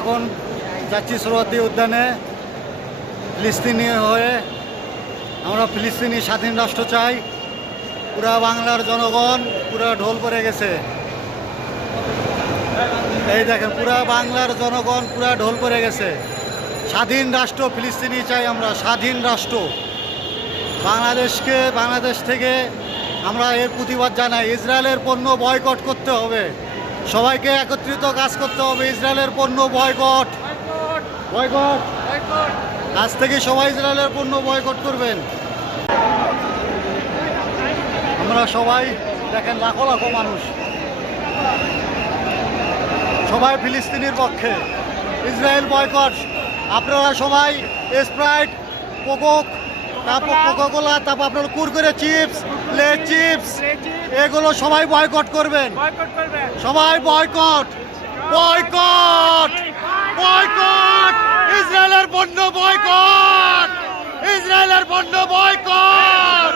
এখন যাচ্ছি সোহরাওয়ার্দী উদ্যানে। ফিলিস্তিনি হয়ে আমরা ফিলিস্তিনি স্বাধীন রাষ্ট্র চাই। পুরা বাংলার জনগণ পুরা ঢোল পড়ে গেছে। এই দেখেন, পুরা বাংলার জনগণ পুরা ঢোল পড়ে গেছে। স্বাধীন রাষ্ট্র ফিলিস্তিনি চাই আমরা, স্বাধীন রাষ্ট্র। বাংলাদেশ থেকে আমরা এর প্রতিবাদ জানাই। ইসরায়েলের পণ্য বয়কট করতে হবে, সবাইকে একত্রিত কাজ করতে হবে। ইসরায়েলের পণ্য বয়কট। আজ থেকে সবাই ইসরায়েলের পণ্য বয়কট করবেন। আমরা সবাই দেখেন, লাখো লাখো মানুষ সবাই ফিলিস্তিনির পক্ষে। Israel boycott. আপনারা সবাই স্প্রাইট, কোকা-কোলা, তারপর আপনার কুরকুরে চিপস, লে চিপস, এগুলো সবাই বয়কট করবেন। সবাই বয়কট। ইসরায়েলের পণ্য বয়কট। ইসরায়েলের পণ্য বয়কট।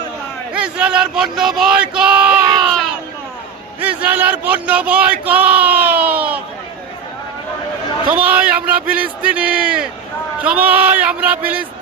ইসরায়েলের পণ্য বয়কট। ইসরায়েলের পণ্য বয়কট। সবাই আমরা ফিলিস্তিনি, সবাই আমরা ফিলিস্তিনি।